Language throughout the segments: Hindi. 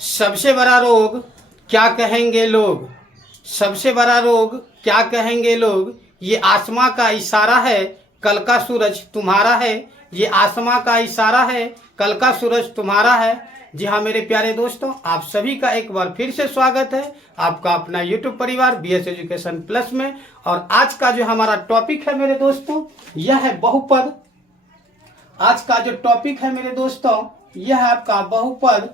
सबसे बड़ा रोग क्या कहेंगे लोग। सबसे बड़ा रोग क्या कहेंगे लोग। ये आसमां का इशारा है, कल का सूरज तुम्हारा है। ये आसमां का इशारा है, कल का सूरज तुम्हारा है। जी हाँ मेरे प्यारे दोस्तों, आप सभी का एक बार फिर से स्वागत है आपका अपना YouTube परिवार BS एजुकेशन प्लस में। और आज का जो हमारा टॉपिक है मेरे दोस्तों, यह है बहुपद। आज का जो टॉपिक है मेरे दोस्तों, यह है आपका बहुपद।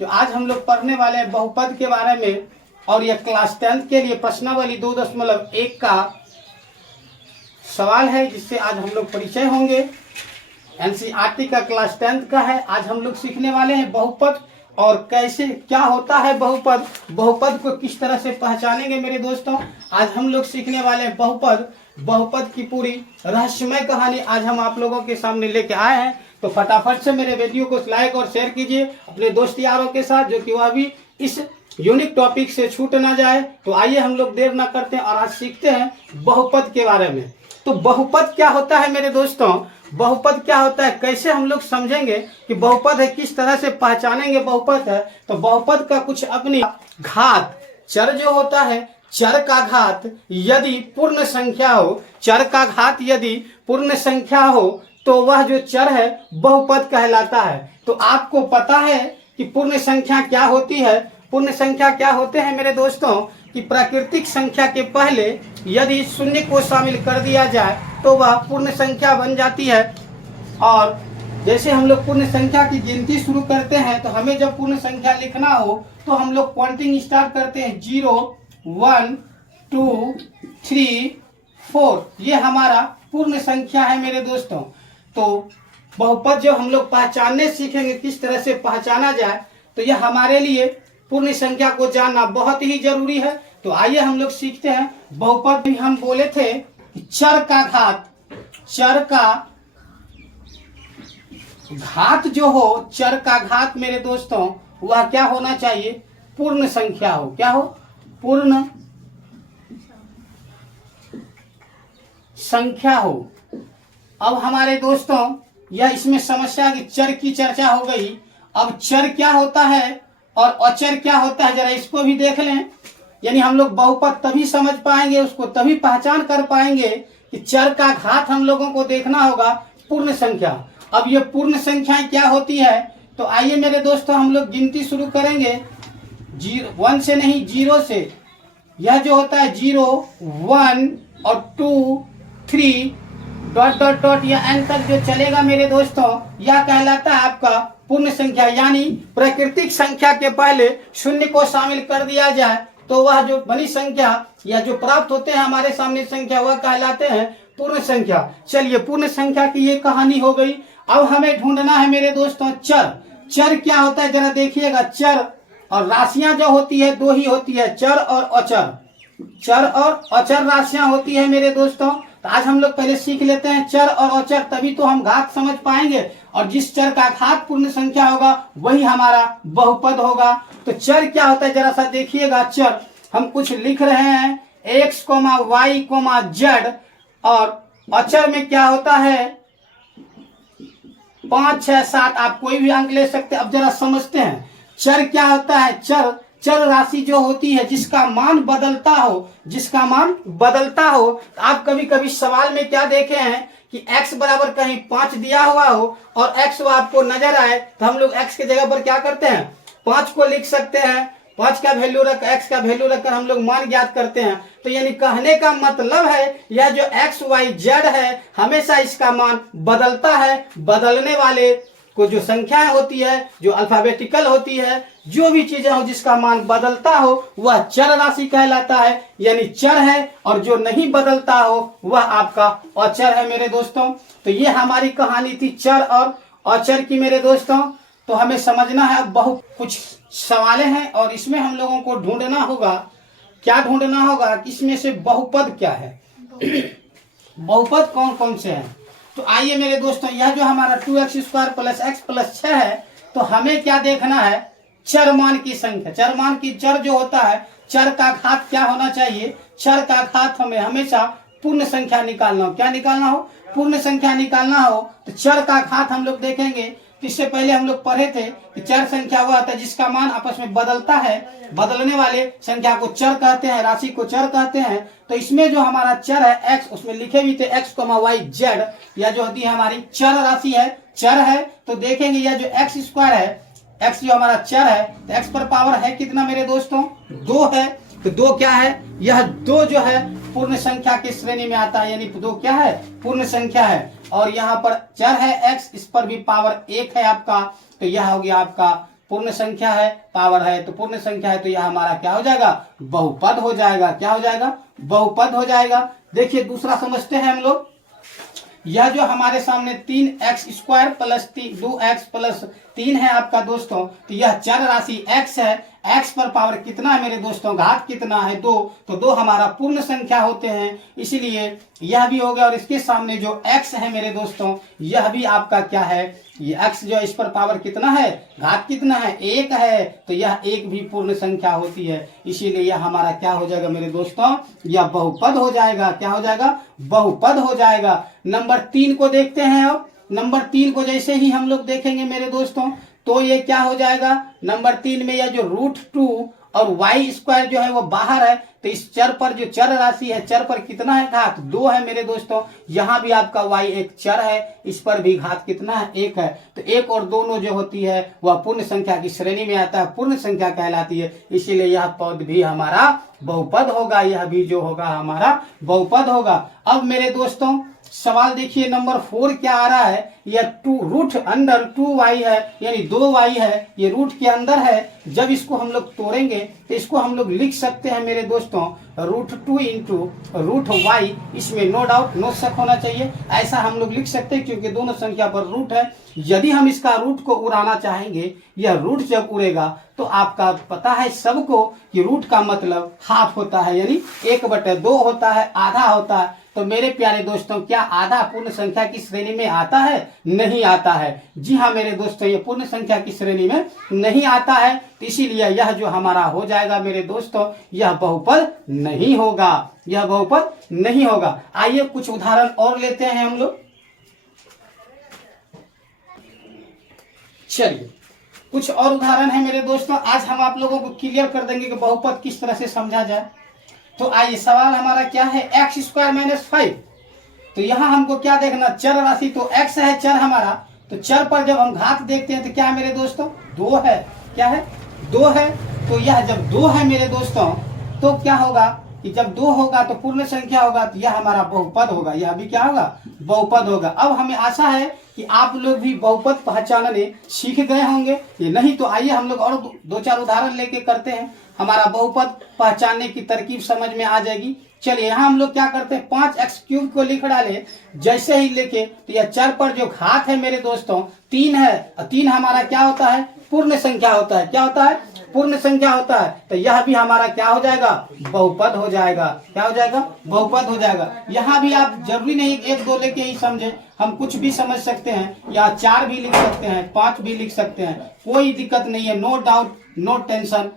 जो आज हम लोग पढ़ने वाले हैं बहुपद के बारे में। और यह क्लास 10 के लिए प्रश्नावली 2.1 का सवाल है, जिससे आज हम लोग परिचय होंगे। NCERT का क्लास 10 का है। आज हम लोग सीखने वाले हैं बहुपद और कैसे क्या होता है बहुपद, बहुपद को किस तरह से पहचानेंगे मेरे दोस्तों। आज हम लोग सीखने वाले हैं बहुपद। बहुपद की पूरी रहस्यमय कहानी आज हम आप लोगों के सामने लेके आए हैं। तो फटाफट से मेरे वीडियो को लाइक और शेयर कीजिए अपने दोस्त यारों के साथ, जो कि वह भी इस यूनिक टॉपिक से छूट ना जाए। तो आइए हम लोग देर ना करते हैं और आज सीखते हैं बहुपद के बारे में। तो बहुपद क्या होता है मेरे दोस्तों, बहुपद क्या होता है, कैसे हम लोग समझेंगे कि बहुपद है, किस तरह से पहचानेंगे बहुपद है। तो बहुपद का कुछ अपनी घात, चर जो होता है, चर का घात यदि पूर्ण संख्या हो, चर का घात यदि पूर्ण संख्या हो तो वह जो चर है बहुपद कहलाता है। तो आपको पता है कि पूर्ण संख्या क्या होती है। पूर्ण संख्या क्या होते हैं मेरे दोस्तों, कि प्राकृतिक संख्या के पहले यदि शून्य को शामिल कर दिया जाए तो वह पूर्ण संख्या बन जाती है। और जैसे हम लोग पूर्ण संख्या की गिनती शुरू करते हैं, तो हमें जब पूर्ण संख्या लिखना हो तो हम लोग काउंटिंग स्टार्ट करते हैं 0 1 2 3 4। ये हमारा पूर्ण संख्या है मेरे दोस्तों। तो बहुपद जो हम लोग पहचानने सीखेंगे, किस तरह से पहचाना जाए, तो यह हमारे लिए पूर्ण संख्या को जानना बहुत ही जरूरी है। तो आइए हम लोग सीखते हैं बहुपद। भी हम बोले थे कि चर का घात, चर का घात जो हो, चर का घात मेरे दोस्तों वह क्या होना चाहिए, पूर्ण संख्या हो। क्या हो, पूर्ण संख्या हो। अब हमारे दोस्तों यह इसमें समस्या की चर की चर्चा हो गई। अब चर क्या होता है और अचर क्या होता है, जरा इसको भी देख लें। यानी हम लोग बहुपद तभी समझ पाएंगे, उसको तभी पहचान कर पाएंगे कि चर का घात हम लोगों को देखना होगा पूर्ण संख्या। अब ये पूर्ण संख्या क्या होती है, तो आइए मेरे दोस्तों हम लोग गिनती शुरू करेंगे 1 से नहीं, 0 से। यह जो होता है 0 1 और 2 3 डॉट डॉट डॉट या n तक जो चलेगा मेरे दोस्तों, यह कहलाता है आपका पूर्ण संख्या। यानी प्राकृतिक संख्या के पहले शून्य को शामिल कर दिया जाए तो वह जो बनी संख्या या जो प्राप्त होते हैं हमारे सामने संख्या, वह कहलाते हैं पूर्ण संख्या। चलिए, पूर्ण संख्या की ये कहानी हो गई। अब हमें ढूंढना है मेरे दोस्तों चर। चर क्या होता है जरा देखिएगा। चर और राशियां जो होती है दो ही होती है, चर और अचर। चर और अचर राशियां होती है मेरे दोस्तों। तो आज हम लोग पहले सीख लेते हैं चर और अचर, तभी तो हम घात समझ पाएंगे। और जिस चर का घात पूर्ण संख्या होगा वही हमारा बहुपद होगा। तो चर क्या होता है जरा सा देखिएगा। चर हम कुछ लिख रहे हैं x, y, z। और अचर में क्या होता है 5 6 7, आप कोई भी अंक ले सकते हैं। अब जरा समझते हैं चर क्या होता है। चर, चर राशि जो होती है जिसका मान बदलता हो, जिसका मान बदलता हो। तो आप कभी कभी सवाल में क्या देखे हैं कि x बराबर कहीं 5 दिया हुआ हो और x वो आपको नजर आए, तो हम लोग x के जगह पर क्या करते हैं 5 को लिख सकते हैं। 5 का वैल्यू रख, x का वैल्यू रखकर हम लोग मान ज्ञात करते हैं। तो यानी कहने का मतलब है यह जो x y z है हमेशा इसका मान बदलता है। बदलने वाले को जो संख्या होती है, जो अल्फाबेटिकल होती है, जो भी चीजें हो जिसका मान बदलता हो वह चर राशि कहलाता है, यानी चर है। और जो नहीं बदलता हो वह आपका अचर है मेरे दोस्तों। तो ये हमारी कहानी थी चर और अचर की मेरे दोस्तों। तो हमें समझना है, अब बहुत कुछ सवालें हैं और इसमें हम लोगों को ढूंढना होगा। क्या ढूंढना होगा कि इसमें से बहुपद क्या है, बहुपद कौन कौन से हैं। तो आइए मेरे दोस्तों, यह जो हमारा 2x² + x + 6 है, तो हमें क्या देखना है, चर मान की संख्या। चर मान की, चर जो होता है, चर का घात क्या होना चाहिए, चर का घात हमें हमेशा पूर्ण संख्या निकालना हो। क्या निकालना हो, पूर्ण संख्या निकालना हो। तो चर का घात हम लोग देखेंगे तो इससे पहले हम लोग पढ़े थे कि चर संख्या वह होता है जिसका मान आपस में बदलता है, बदलने वाले संख्या को चर कहते हैं, राशि को चर कहते हैं। तो इसमें जो हमारा चर है एक्स, उसमें लिखे भी थे एक्स वाई जेड, या जो होती है हमारी चर राशि है, चर है। तो देखेंगे यह जो एक्स स्क्वायर है, एक्स जो हमारा चर है, तो एक्स पर पावर है कितना मेरे दोस्तों, 2 है। तो 2 क्या है, यह 2 जो है पूर्ण संख्या की श्रेणी में आता है, यानी 2 क्या है, पूर्ण संख्या है। और यहाँ पर चर है एक्स, इस पर भी पावर 1 है आपका, तो यह हो गया आपका पूर्ण संख्या है, पावर है तो पूर्ण संख्या है, तो यह हमारा क्या हो जाएगा, बहुपद हो जाएगा। क्या हो जाएगा, बहुपद हो जाएगा। देखिए दूसरा समझते हैं हम लोग। यह जो हमारे सामने 3x² प्लस 2x प्लस 3 है आपका दोस्तों, तो यह चर राशि x है। x पर पावर कितना है मेरे दोस्तों, घात कितना है, 2, तो 2 हमारा पूर्ण संख्या होते हैं, इसीलिए यह भी हो गया। और इसके सामने जो x है मेरे दोस्तों, यह भी आपका क्या है, ये x जो इस पर पावर कितना है, घात कितना है, 1 है, तो यह 1 भी पूर्ण संख्या होती है, इसीलिए यह हमारा क्या हो जाएगा मेरे दोस्तों, यह बहुपद हो जाएगा। क्या हो जाएगा, बहुपद हो जाएगा। नंबर 3 को देखते हैं। अब नंबर 3 को जैसे ही हम लोग देखेंगे मेरे दोस्तों, तो ये क्या हो जाएगा, नंबर 3 में यह जो √2 और y² जो है वो बाहर है, तो इस चर पर जो चर राशि है, चर पर कितना है, घात 2 है मेरे दोस्तों। यहाँ भी आपका y एक चर है, इस पर भी घात कितना है, 1 है। तो 1 और दोनों जो होती है वह पूर्ण संख्या की श्रेणी में आता है, पूर्ण संख्या कहलाती है, इसीलिए यह पद भी हमारा बहुपद होगा, यह भी जो होगा हमारा बहुपद होगा। अब मेरे दोस्तों सवाल देखिए नंबर 4 क्या आ रहा है, यह √2y है, यानी 2y है, ये रूट के अंदर है। जब इसको हम लोग तोड़ेंगे तो इसको हम लोग लिख सकते हैं मेरे दोस्तों √2 इंटू √y, इसमें नो डाउट नो शक होना चाहिए, ऐसा हम लोग लिख सकते हैं क्योंकि दोनों संख्या पर रूट है। यदि हम इसका रूट को उड़ाना चाहेंगे, यह रूट जब उड़ेगा तो आपका पता है सबको कि रूट का मतलब हाफ होता है, यानी 1/2 होता है, आधा होता है। तो मेरे प्यारे दोस्तों, क्या आधा पूर्ण संख्या की श्रेणी में आता है, नहीं आता है। जी हाँ मेरे दोस्तों, ये पूर्ण संख्या की श्रेणी में नहीं आता है, तो इसीलिए यह जो हमारा हो जाएगा मेरे दोस्तों, यह बहुपद नहीं होगा, यह बहुपद नहीं होगा। आइए कुछ उदाहरण और लेते हैं हम लोग। चलिए कुछ और उदाहरण है मेरे दोस्तों, आज हम आप लोगों को क्लियर कर देंगे कि बहुपद किस तरह से समझा जाए। तो आइए सवाल हमारा क्या है, x² - 5। तो यहाँ हमको क्या देखना, चर राशि, तो x है चर हमारा, तो चर पर जब हम घात देखते हैं तो क्या मेरे दोस्तों, 2 है। क्या है, 2 है। तो यह जब 2 है मेरे दोस्तों, तो क्या होगा कि जब 2 होगा तो पूर्ण संख्या होगा, तो यह हमारा बहुपद होगा, यह भी क्या होगा, बहुपद होगा। अब हमें आशा है कि आप लोग भी बहुपद पहचानने सीख गए होंगे, ये नहीं तो आइए हम लोग और 2-4 उदाहरण लेके करते हैं, हमारा बहुपद पहचानने की तरकीब समझ में आ जाएगी। चलिए यहाँ हम लोग क्या करते हैं, 5x³ को लिख डाले। जैसे ही लिखे तो यह चर पर जो घात है मेरे दोस्तों 3 है, और 3 हमारा क्या होता है, पूर्ण संख्या होता है। क्या होता है, पूर्ण संख्या होता है। तो यह भी हमारा क्या हो जाएगा, बहुपद हो जाएगा। क्या हो जाएगा, बहुपद हो जाएगा। यहाँ भी आप जरूरी नहीं 1-2 लेके ही समझे, हम कुछ भी समझ सकते हैं, या 4 भी लिख सकते हैं, 5 भी लिख सकते हैं, कोई दिक्कत नहीं है, नो डाउट नो टेंशन।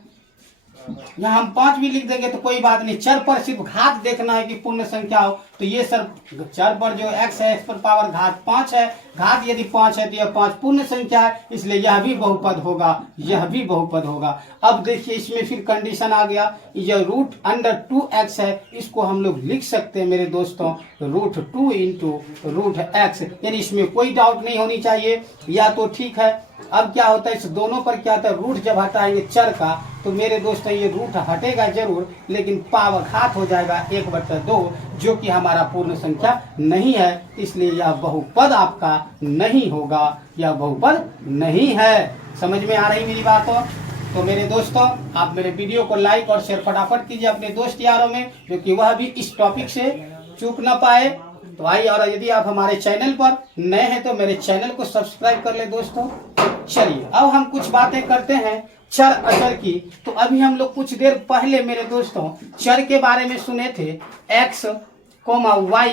यहाँ हम 5 भी लिख देंगे तो कोई बात नहीं, चर पर सिर्फ घात देखना है कि पूर्ण संख्या हो। तो ये सर चर पर जो x है, x पर पावर घात 5 है, घात यदि 5 है तो यह 5 पूर्ण संख्या है, इसलिए यह भी बहुपद होगा, यह भी बहुपद होगा। अब देखिए इसमें फिर कंडीशन आ गया, यह √2x है, इसको हम लोग लिख सकते हैं मेरे दोस्तों √2 इंटू √x, यानी इसमें कोई डाउट नहीं होनी चाहिए, या तो ठीक है। अब क्या होता है, इस दोनों पर क्या होता है, रूट जब हटाएंगे चर का, तो मेरे दोस्तों ये रूट हटेगा जरूर, लेकिन पावर घात हो जाएगा 1/2, जो कि हमारा पूर्ण संख्या नहीं है, इसलिए यह बहुपद आपका नहीं होगा, यह बहुपद नहीं है। समझ में आ रही मेरी बात हो? तो मेरे दोस्तों, आप मेरे वीडियो को लाइक और शेयर फटाफट कीजिए अपने दोस्त यारों में, क्योंकि वह भी इस टॉपिक से चूक ना पाए। तो आइए, और यदि आप हमारे चैनल पर नए हैं तो मेरे चैनल को सब्सक्राइब कर ले दोस्तों। चलिए अब हम कुछ बातें करते हैं चर अचर की। तो अभी हम लोग कुछ देर पहले मेरे दोस्तों चर के बारे में सुने थे, x, y,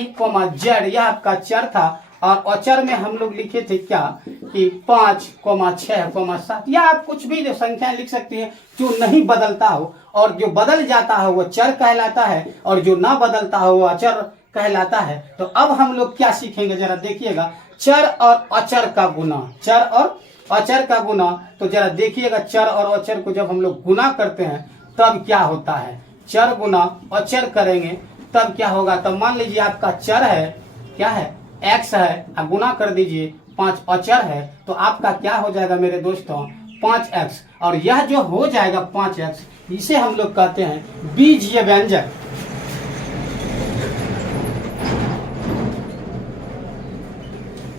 z, यह आपका चर था। और अचर में हम लोग लिखे थे क्या कि 5, 6, 7, या आप कुछ भी जो संख्या लिख सकते हैं जो नहीं बदलता हो, और जो बदल जाता हो वो चर कहलाता है, और जो ना बदलता हो वो अचर कहलाता है। तो अब हम लोग क्या सीखेंगे, जरा देखिएगा। चर और अचर का गुना, चर और अचर का गुना। तो जरा देखिएगा, चर और अचर को जब हम लोग गुना करते हैं तब क्या होता है, चर गुना अचर करेंगे तब क्या होगा। तब मान लीजिए आपका चर है, क्या है, x है, आप गुना कर दीजिए 5 अचर है, तो आपका क्या हो जाएगा मेरे दोस्तों 5x। और यह जो हो जाएगा 5x, इसे हम लोग कहते हैं बीजीय व्यंजक।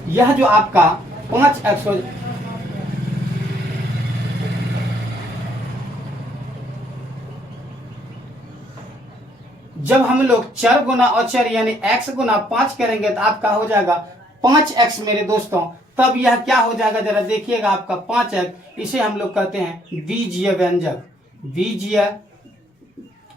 यह जो आपका 5x हो, जब हम लोग चर गुना अचर यानी x गुना 5 करेंगे तो आपका हो जाएगा 5x मेरे दोस्तों। तब यह क्या हो जाएगा, जरा देखिएगा, आपका 5x, इसे हम लोग कहते हैं बीजीय व्यंजक। बीजीय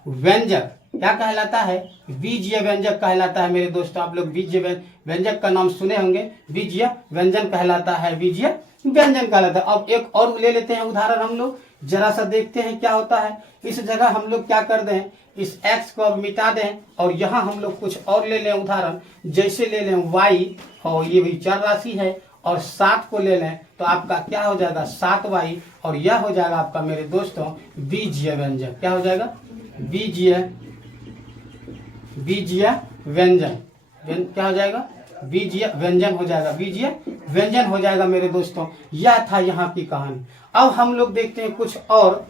व्यंजक क्या कहलाता है, बीजीय व्यंजक कहलाता है मेरे दोस्तों। आप लोग बीजीय व्यंजक का नाम सुने होंगे, बीजीय व्यंजन कहलाता है, बीजीय व्यंजन कहलाता है। अब एक और ले लेते हैं उदाहरण हम लोग, जरा सा देखते हैं क्या होता है। इस जगह हम लोग क्या कर दें, इस x को अब मिटा दें और यहाँ हम लोग कुछ और ले लें उदाहरण, जैसे ले लें y, और ये भी चर राशि है, और 7 को ले लें तो आपका क्या हो जाएगा 7y, और यह हो जाएगा आपका मेरे दोस्तों बीजीय व्यंजक। क्या हो जाएगा, बीजीय व्यंजन। क्या हो जाएगा, बीजीय व्यंजन हो जाएगा, बीजीय व्यंजन हो जाएगा मेरे दोस्तों। यह था यहाँ की कहानी। अब हम लोग देखते हैं कुछ और।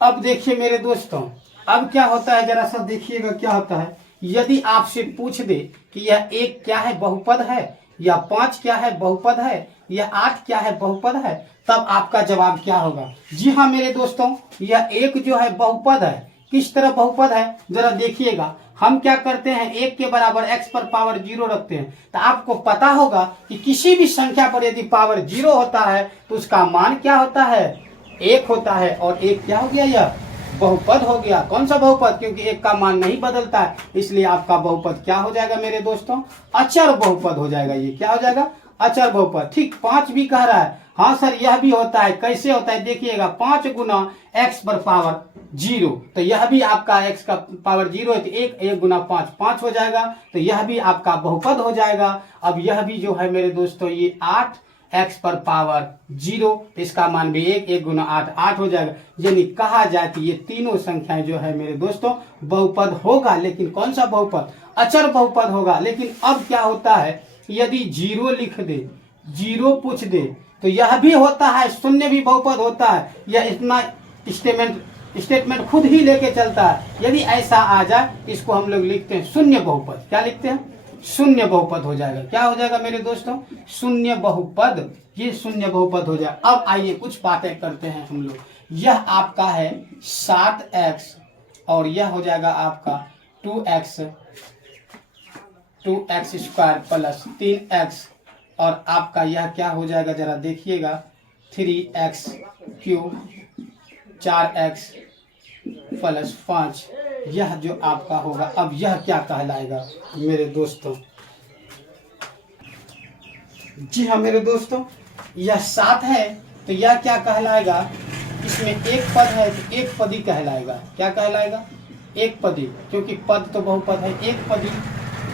अब देखिए मेरे दोस्तों, अब क्या होता है, जरा सा देखिएगा क्या होता है। यदि आपसे पूछ दे कि यह 1 क्या है, बहुपद है, या 5 क्या है, बहुपद है, या 8 क्या है, बहुपद है, तब आपका जवाब क्या होगा। जी हाँ मेरे दोस्तों, यह 1 जो है बहुपद है। किस तरह बहुपद है, जरा देखिएगा। हम क्या करते हैं, 1 के बराबर x पर पावर 0 रखते हैं। तो आपको पता होगा कि किसी भी संख्या पर यदि पावर 0 होता है तो उसका मान क्या होता है, 1 होता है। और 1 क्या हो गया, यह बहुपद हो गया। कौन सा बहुपद, क्योंकि 1 का मान नहीं बदलता है, इसलिए आपका बहुपद क्या हो जाएगा मेरे दोस्तों, अचर बहुपद हो जाएगा। ये क्या हो जाएगा, अचर बहुपद। ठीक, 5 भी कह रहा है, हाँ सर यह भी होता है। कैसे होता है, देखिएगा, 5 गुना x पर पावर 0, तो यह भी आपका x का पावर 0 है, तो 1 गुना 5 5 हो जाएगा, तो यह भी आपका बहुपद हो जाएगा। अब यह भी जो है मेरे दोस्तों, ये 8 x पर पावर 0, इसका मान भी 1 गुना 8 8 हो जाएगा। यानी कहा जाए तो ये तीनों संख्याएं जो है मेरे दोस्तों बहुपद होगा। लेकिन कौन सा बहुपद, अचर बहुपद होगा। लेकिन अब क्या होता है, यदि 0 लिख दे, 0 पूछ दे, तो यह भी होता है, शून्य भी बहुपद होता है। यह इतना स्टेटमेंट खुद ही लेके चलता है। यदि ऐसा आ जाए, इसको हम लोग लिखते हैं शून्य बहुपद। क्या लिखते हैं, शून्य बहुपद हो जाएगा। क्या हो जाएगा मेरे दोस्तों, शून्य बहुपद। ये शून्य बहुपद हो जाए। अब आइए कुछ बातें करते हैं हम लोग। यह आपका है 7x, और यह हो जाएगा आपका 2x स्क्वायर प्लस 3x, और आपका यह क्या हो जाएगा, जरा देखिएगा, 3x क्यूब 4x प्लस 5। यह जो आपका होगा, अब यह क्या कहलाएगा मेरे दोस्तों, जी हाँ मेरे दोस्तों, यह 7 है, तो यह क्या कहलाएगा, इसमें एक पद है तो एक पदी कहलाएगा। क्या कहलाएगा, एक पदी, क्योंकि पद तो बहुपद है, एक पदी।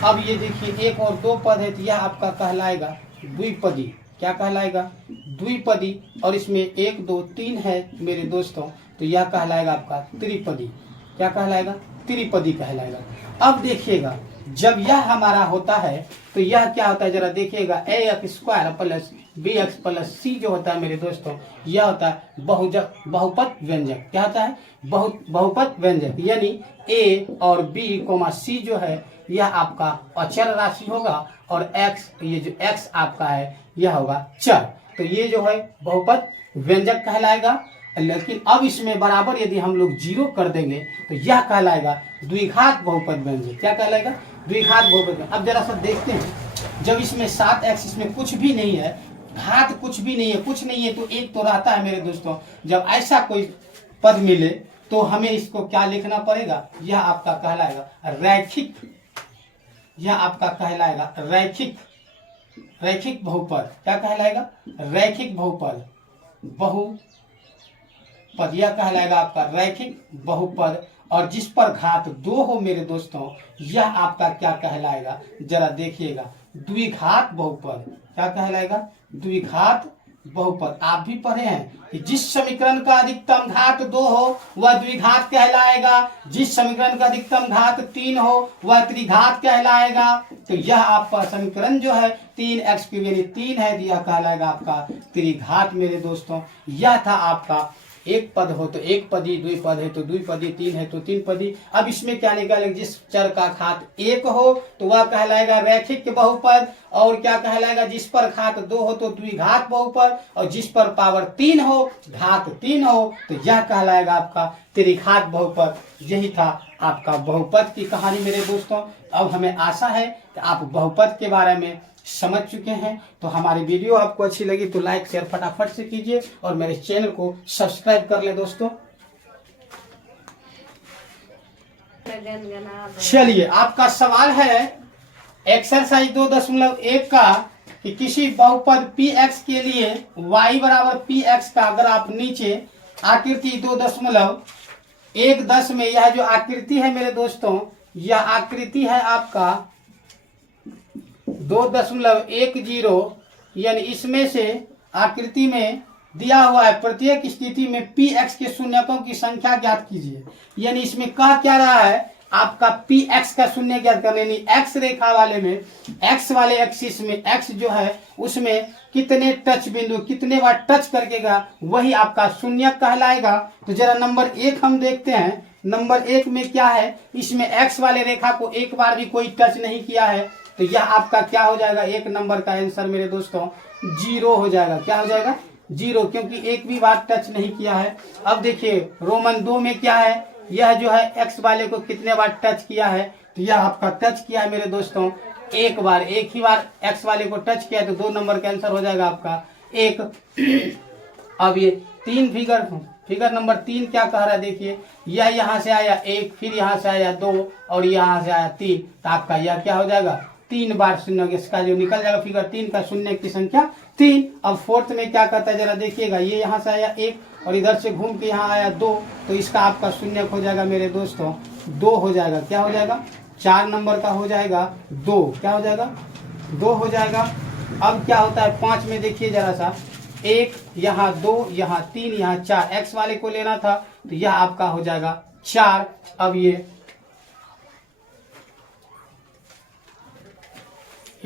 अब ये देखिए, 1 और 2 पद है, तो यह आपका कहलाएगा द्विपदी। क्या कहलाएगा, द्विपदी। और इसमें 1 2 3 है मेरे दोस्तों, तो यह कहलाएगा आपका त्रिपदी। क्या कहलाएगा, त्रिपदी कहलाएगा। अब देखिएगा, जब यह हमारा होता है तो यह क्या होता है, जरा देखिएगा, ax square plus bx plus c जो होता है मेरे दोस्तों, यह होता है बहुपद व्यंजक। क्या होता है, बहुपद व्यंजक। यानी a और b c जो है यह आपका अचर राशि होगा, और x, ये जो x आपका है यह होगा चर। तो ये जो है बहुपद व्यंजक कहलाएगा। लेकिन अब इसमें बराबर यदि हम लोग 0 कर देंगे तो यह कहलाएगा द्विघात बहुपद व्यंजक। क्या कहलाएगा, द्विघात बहुपद व्यंजक। अब जरा सा देखते हैं, जब इसमें 7x, इसमें कुछ भी नहीं है, घात कुछ भी नहीं है, कुछ नहीं है, तो एक तो रहता है मेरे दोस्तों। जब ऐसा कोई पद मिले तो हमें इसको क्या लिखना पड़ेगा, यह आपका कहलाएगा रैखिक। यह आपका कहलाएगा रैखिक बहुपद। क्या कहलाएगा, रैखिक बहुपद। यह कहलाएगा आपका रैखिक बहुपद। और जिस पर घात 2 हो मेरे दोस्तों, यह आपका क्या कहलाएगा, जरा देखिएगा, द्विघात बहुपद। क्या कहलाएगा, द्विघात बहुपद। आप भी पढ़े हैं कि जिस समीकरण का अधिकतम घात 2 हो वह द्विघात कहलाएगा, जिस समीकरण का अधिकतम घात 3 हो वह त्रिघात कहलाएगा। तो यह आपका समीकरण जो है 3x³ यानी 3 है, यह कहलाएगा आपका त्रिघात मेरे दोस्तों। यह था आपका एक पद हो तो एक पदी, द्विपद है तो द्विपदी, तीन है तो तीन पदी। अब इसमें क्या निकालेंगे, जिस चर का घात 1 हो तो वह कहलाएगा रैखिक बहुपद, और क्या कहलाएगा, जिस पर घात 2 हो तो द्विघात बहुपद, और जिस पर पावर 3 हो, घात 3 हो तो यह कहलाएगा आपका त्रिघात बहुपद। यही था आपका बहुपद की कहानी मेरे दोस्तों। अब हमें आशा है कि आप बहुपद के बारे में समझ चुके हैं। तो हमारी वीडियो आपको अच्छी लगी तो लाइक शेयर फटाफट से कीजिए और मेरे चैनल को सब्सक्राइब कर ले दोस्तों। चलिए, आपका सवाल है एक्सरसाइज 2.1 का कि किसी बहुपद px के लिए y बराबर px का अगर आप नीचे आकृति 2.1 में, यह जो आकृति है मेरे दोस्तों, यह आकृति है आपका 2.10, यानी इसमें से आकृति में दिया हुआ है प्रत्येक स्थिति में px के शून्यकों की संख्या ज्ञात कीजिए। यानी इसमें कह क्या रहा है, आपका px का शून्य ज्ञात करने, यानी x रेखा वाले में, x वाले एक्सिस में x जो है उसमें कितने टच बिंदु, कितने बार टच करकेगा, वही आपका शून्य कहलाएगा। तो जरा नंबर 1 हम देखते हैं। नंबर 1 में क्या है, इसमें x वाले रेखा को एक बार भी कोई टच नहीं किया है, तो यह आपका क्या हो जाएगा, 1 नंबर का आंसर मेरे दोस्तों 0 हो जाएगा। क्या हो जाएगा, 0, क्योंकि एक भी बार टच नहीं किया है। अब देखिए रोमन 2 में क्या है, यह जो है x वाले को कितने बार टच किया है, तो यह आपका टच किया है मेरे दोस्तों 1 बार, एक ही बार x वाले को टच किया है, तो 2 नंबर का आंसर हो जाएगा आपका 1। अब ये 3 फिगर नंबर 3 क्या कह रहा है, देखिए यह यहाँ से आया 1, फिर यहाँ से आया 2 और यहाँ से आया 3, तो आपका यह क्या हो जाएगा, 3 बार शून्य, इसका जो निकल जाएगा फिगर 3 का शून्य की संख्या 3। अब 4th में क्या कहता है, जरा देखिएगा, ये यहाँ से आया 1 और इधर से घूम के यहाँ आया 2, तो इसका आपका शून्य हो जाएगा मेरे दोस्तों 2 हो जाएगा। क्या हो जाएगा, 4 नंबर का हो जाएगा 2, क्या हो जाएगा 2 हो जाएगा। अब क्या होता है 5 में, देखिए जरा सा, 1 यहाँ 2 यहाँ 3 यहाँ 4, x वाले को लेना था तो यह आपका हो जाएगा 4। अब ये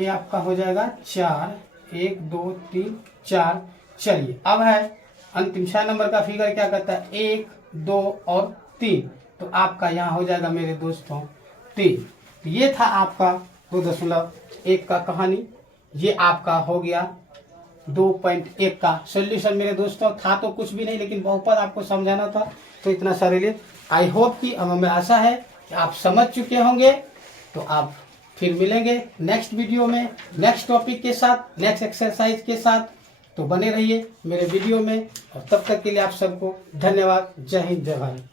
आपका हो जाएगा 4, 1 2 3 4। चलिए, अब है अंतिम 6 नंबर का फिगर, क्या कहता है 1 2 और 3, तो आपका यहाँ हो जाएगा मेरे दोस्तों 3। ये था आपका 2.1 का कहानी। ये आपका हो गया 2.1 का सोल्यूशन मेरे दोस्तों। था तो कुछ भी नहीं, लेकिन बहुपद आपको समझाना था, तो इतना सारे लिए। आई होप कि हमें आशा है कि आप समझ चुके होंगे। तो आप फिर मिलेंगे नेक्स्ट वीडियो में, नेक्स्ट टॉपिक के साथ, नेक्स्ट एक्सरसाइज के साथ। तो बने रहिए मेरे वीडियो में, और तब तक के लिए आप सबको धन्यवाद। जय हिंद, जय भारत।